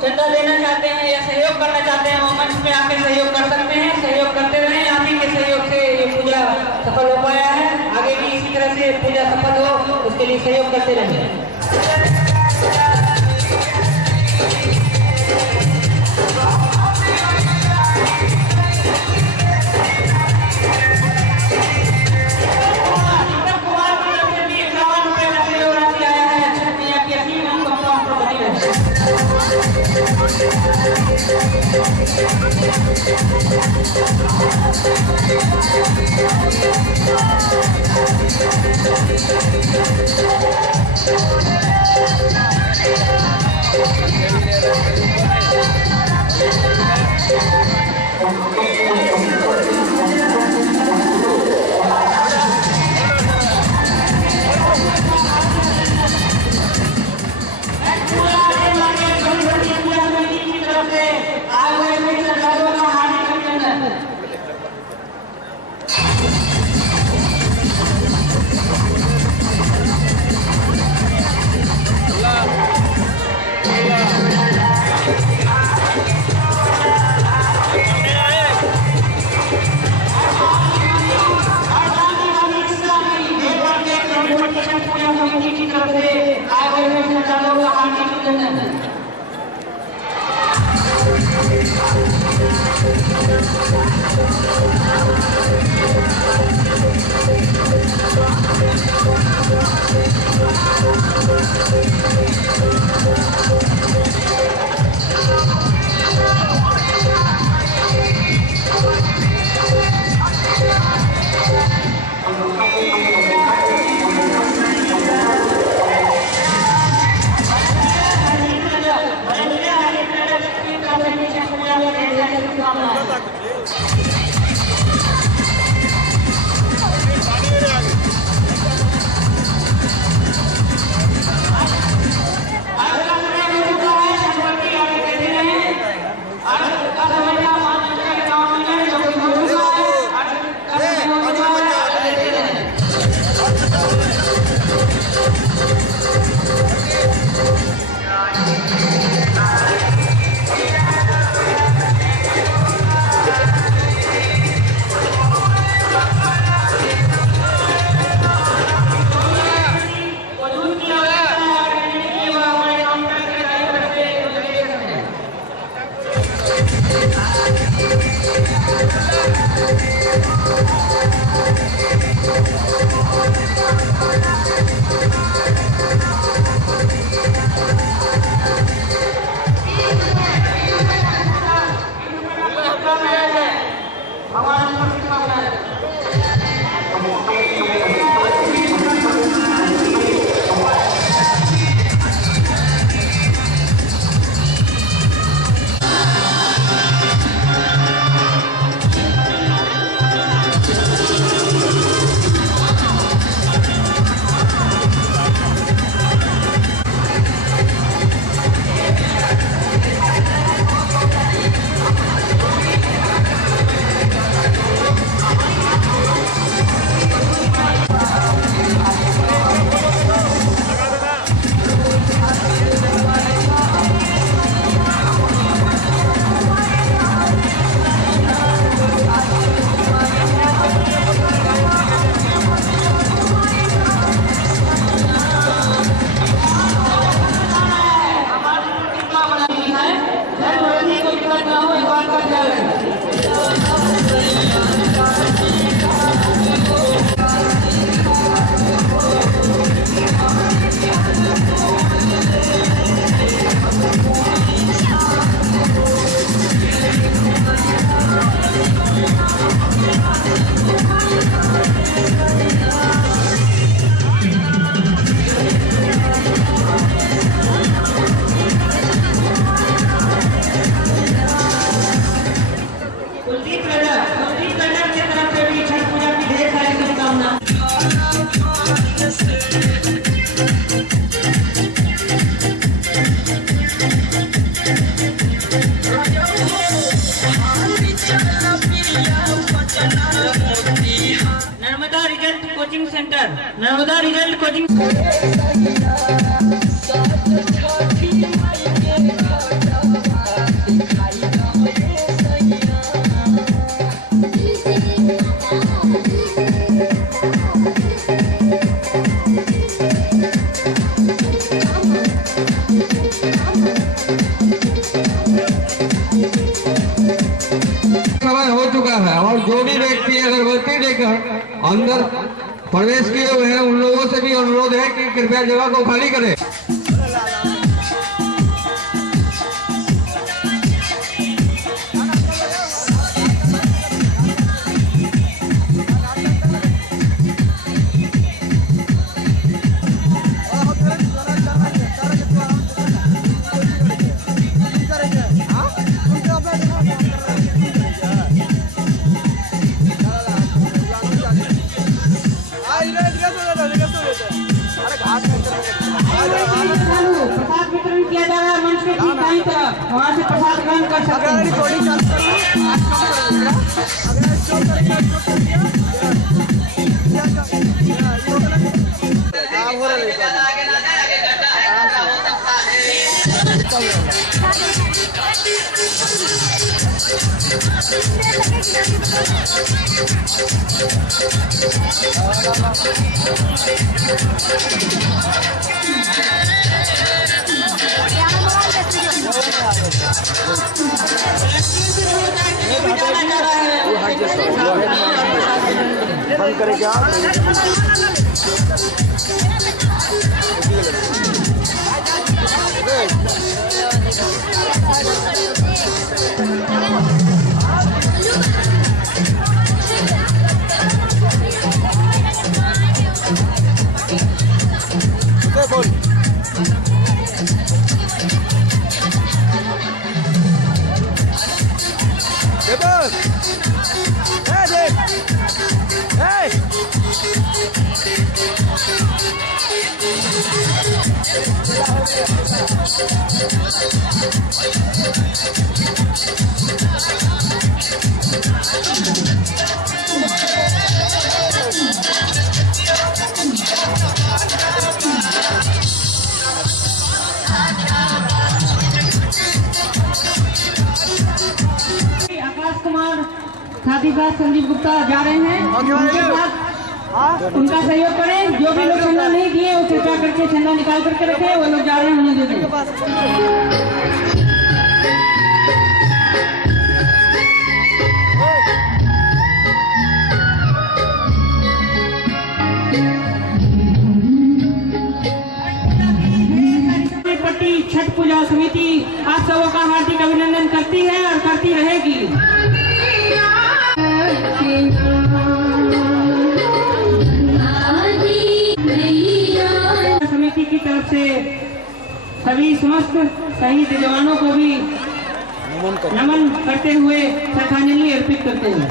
चंदा देना चाहते हैं या सहयोग करना चाहते हैं वो मंच पे आके सहयोग कर सकते हैं। सहयोग करते रहें, आप ही के सहयोग से ये पूजा सफल हो पाया है। आगे भी इसी तरह से पूजा सफल हो उसके लिए सहयोग करते रहें। Centre Narmada result coaching. समय हो चुका है और जो भी व्यक्ति अगरबत्ती देकर अंदर प्रवेश किए हुए हैं उन लोगों से भी अनुरोध है कि कृपया जगह को खाली करें। प्रसाद वितरण किया जा रहा है मंच के ठीक दाईं तरफ, वहाँ से प्रसाद ग्रहण कर सकते बंद करे क्या? बोल आकाश कुमार साथी साथ संजीव गुप्ता जा रहे हैं, उनके साथ उनका सहयोग करें। जो भी लोग चंदा नहीं किए वो कृपया करके चंदा निकाल करके रखे, वो लोग जा रहे हैं उन्हें दे दें। छठ पूजा समिति आप सबों का हार्दिक अभिनंदन करती है और करती रहेगी। समिति की तरफ से सभी समस्त शहीद जवानों को भी नमन करते हुए श्रद्धांजलि अर्पित करते हैं।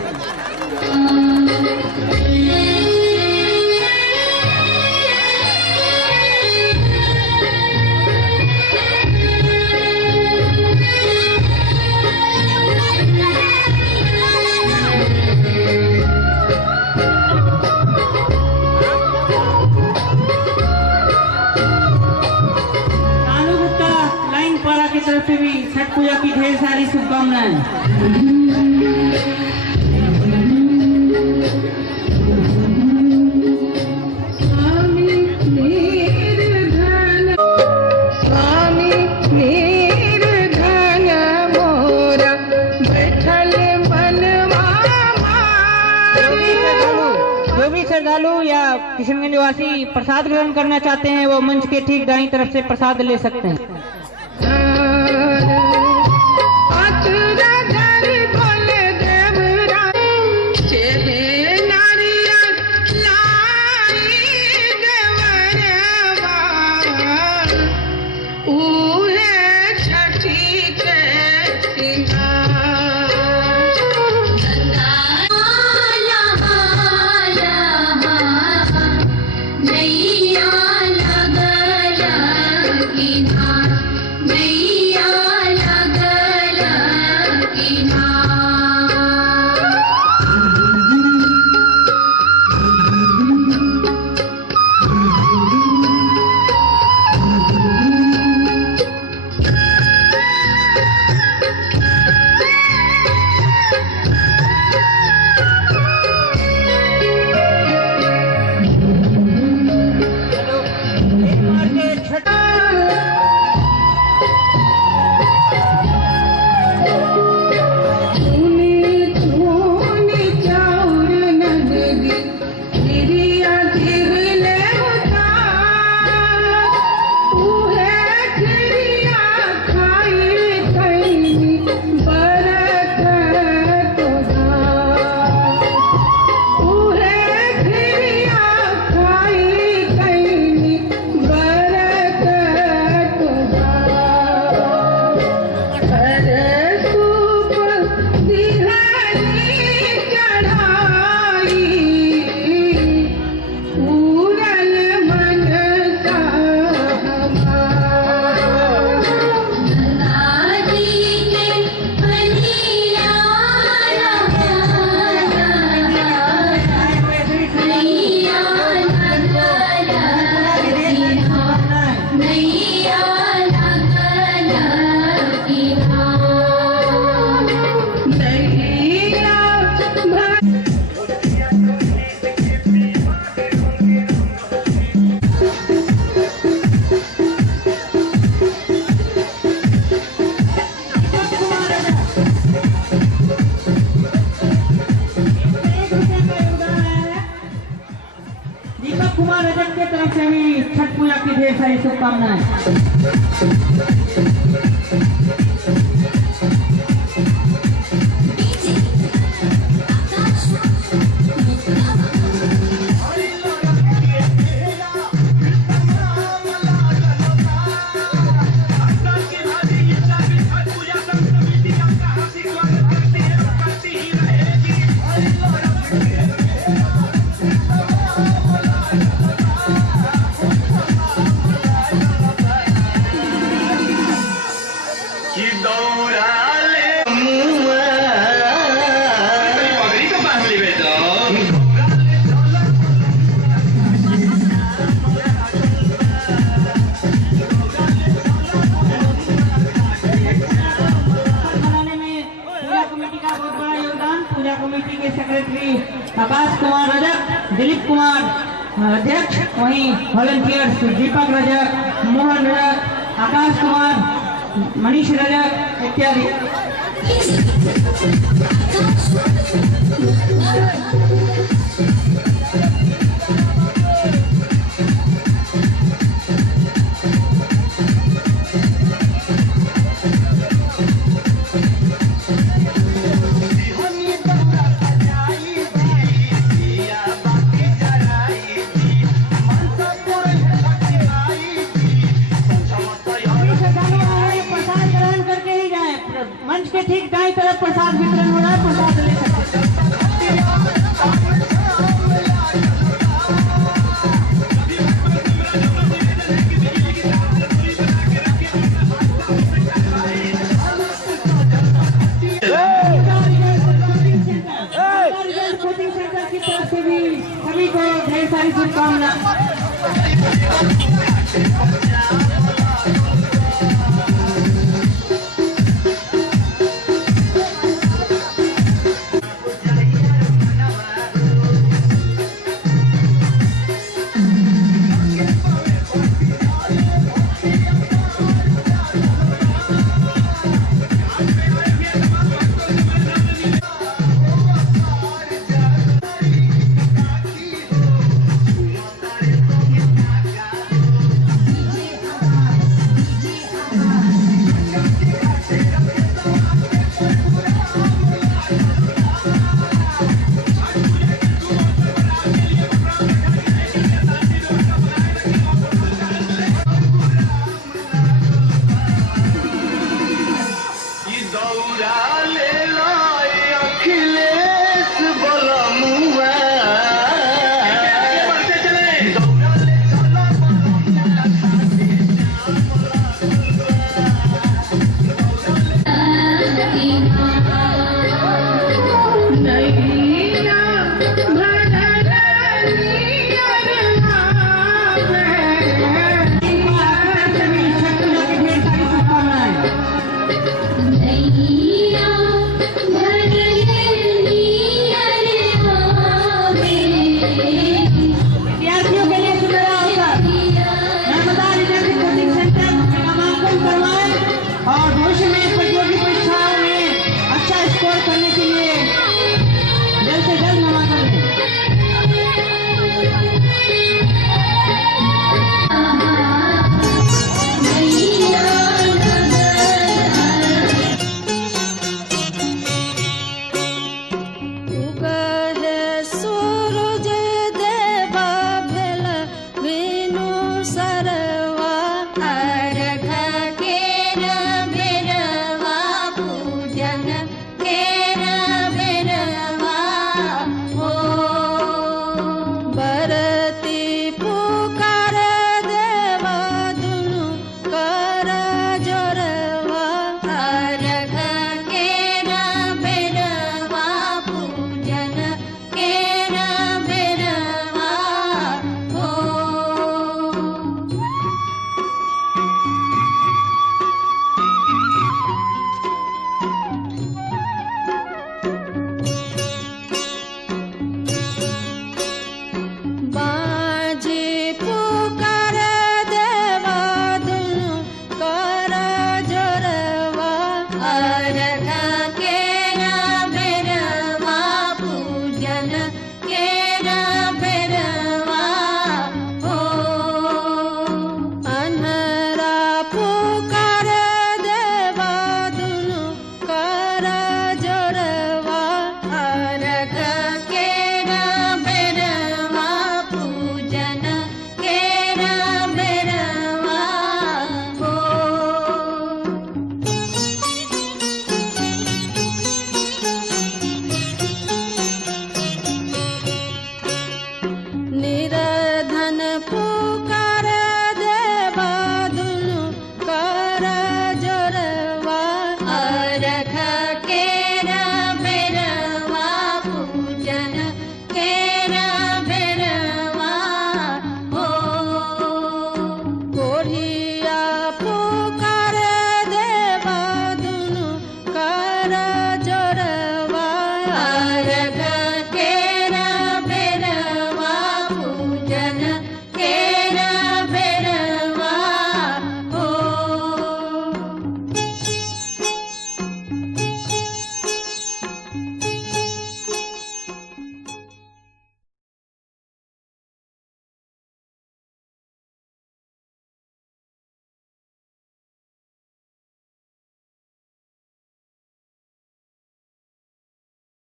की तरफ से भी छठ पूजा की ढेर सारी शुभकामनाएं। जो भी श्रद्धालु या किशनगंज वासी प्रसाद ग्रहण करना चाहते हैं वो मंच के ठीक दाईं तरफ से प्रसाद ले सकते हैं। नैया लग लगी ना ढेर सारी शुभकामनाएं। पूजा कमेटी के सेक्रेटरी आकाश कुमार रजक, दिलीप कुमार अध्यक्ष, वहीं वॉलंटियर्स दीपक रजक, मोहन रजक, आकाश कुमार, मनीष रजक इत्यादि। मंच के ठीक दाईं तरफ प्रसाद वितरण हो रहा है, प्रसाद ले सकते हैं। कोचिंग सेंटर की तरफ से भी सभी को ढेर सारी शुभकामनाएं।